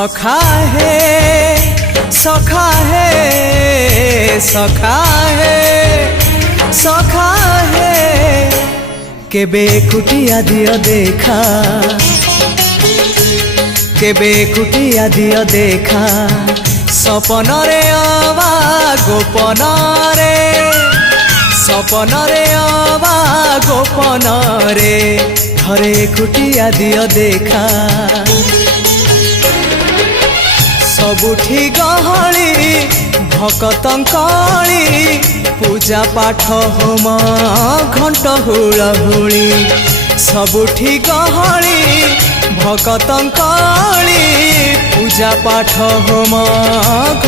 सखा है सखा है सखा है सखा है केबे कुटिया दियो देखा केबे कुटिया दियो देखा सपन रे अबा गोपन रे सपन रे अबा गोपन रे घरे कुटिया दियो देखा सबुठी गहली भकतंकली पूजा पाठ होम घंट हुलहुली सबुठी गहली भकतंकली पूजा पाठ होम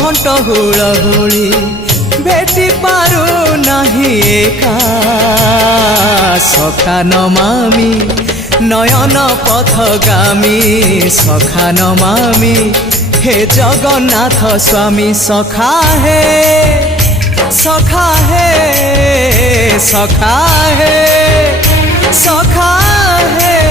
घंट हुलहुली भेटी पारु नहीं एका सखा नमामि नयन पथगामी सखा नमामि हे जगन्नाथ स्वामी सखा है सखा है सखा है सखा है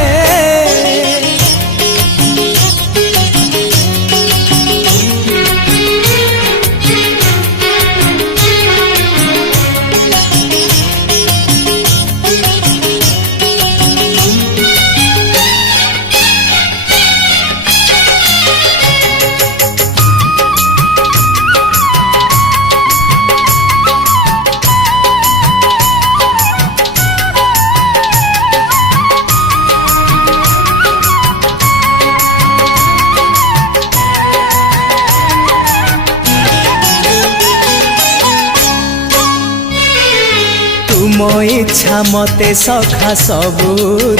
तुम इच्छा मते सखा सबू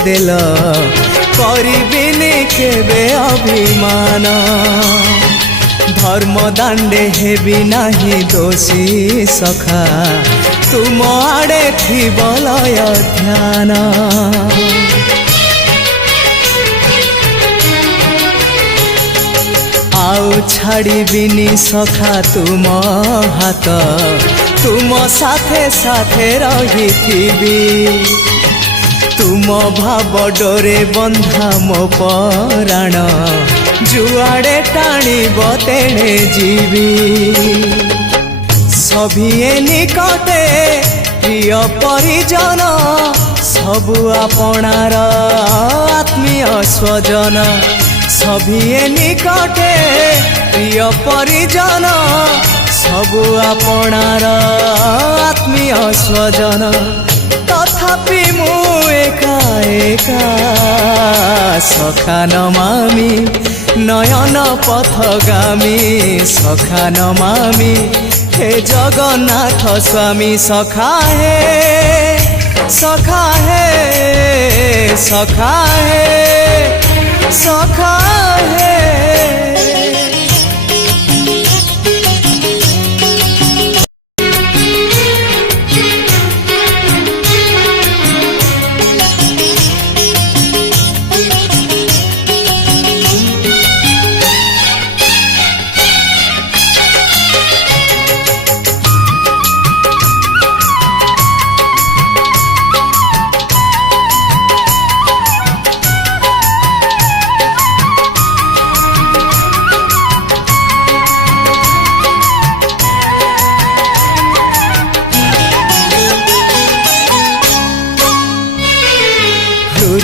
देल करिबिनी केबे अभिमान धर्म दांडे हेबी नाही दोषी सखा तुम आड़े थी बलय ध्यान आउ छाड़िबिनी सखा तुम हाथ तुम साथे साथे रही तुम भाव डोरे बंधा मो पराण जुआड़े टाणीब तेणे जीवी सभिए निकटे प्रिय परिजन सबु आपणार आत्मीय स्वजन सभिए निकटे प्रिय परिजन सबु आपणार आत्मीय स्वजन तथापि मु एका एका सखा नमामि नयन पथगामी सखा नमामि हे जगन्नाथ स्वामी सखा है सखा है सखा है सखा है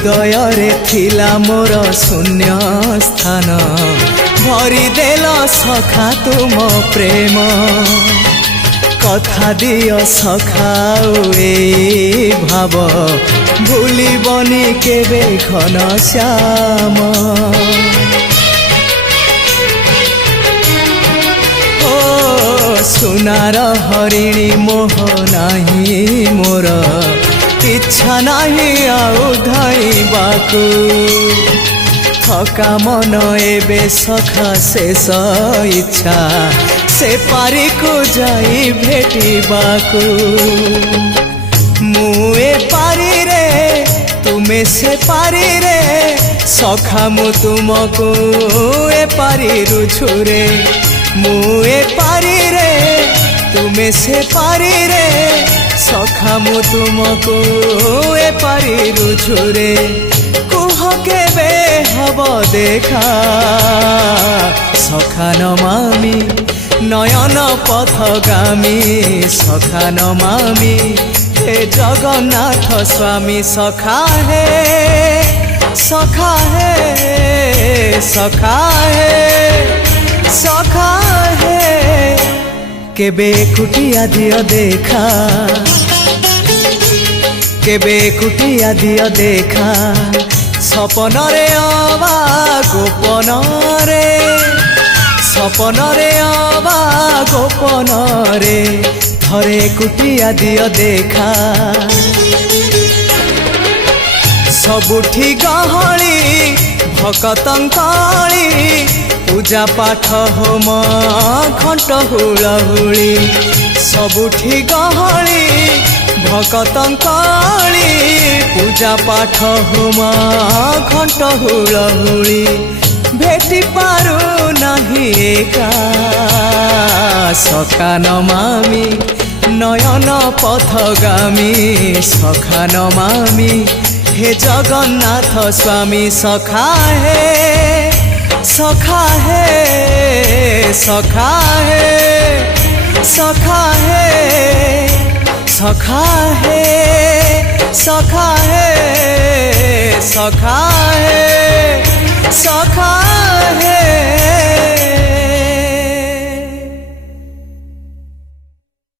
हृदय रे थिला मोर शून्य स्थान भरी देल सखा तुम प्रेम कथा दियो सखा ए भाव भूलिबनी केबे घन श्याम ओ सुनार हरिणी मोह नाही मोर इच्छा नहीं आउ धाइबाकू थका मन एबे सखा शेष इच्छा से पारी को जाई भेटिबाकू मुए पारी रे तुमे से पारी रे सखा मु तुमको ए पारी रुझुरे मुए पारी रे तुमे से पारी रे सखा मु तुमको ए पारी रुझुरे कुह केबे हब देखा सखा नमामि नयन पथगामी सखा नमामि हे जगन्नाथ स्वामी सखा हे सखा हे सखा हे सखा हे केबे कुटिया दियो देखा केबे कुटिया दियो देखा सपन रे अबा गोपन रे सपन रे अबा गोपन रे थरे कुटिया दियो देखा सबुठी गहली भकतंकाली पूजा पाठ होम घंट हुलहुली सबुठी गहली भकतंकाली पूजा पाठ होम घंट हुलहुली भेटी पारु नहीं एका सखा नमामि नयन पथगामी सखा नमामि हे जगन्नाथ स्वामी सखा हे सखा हे सखा हे सखा हे सखा हे सखा हे सखा हे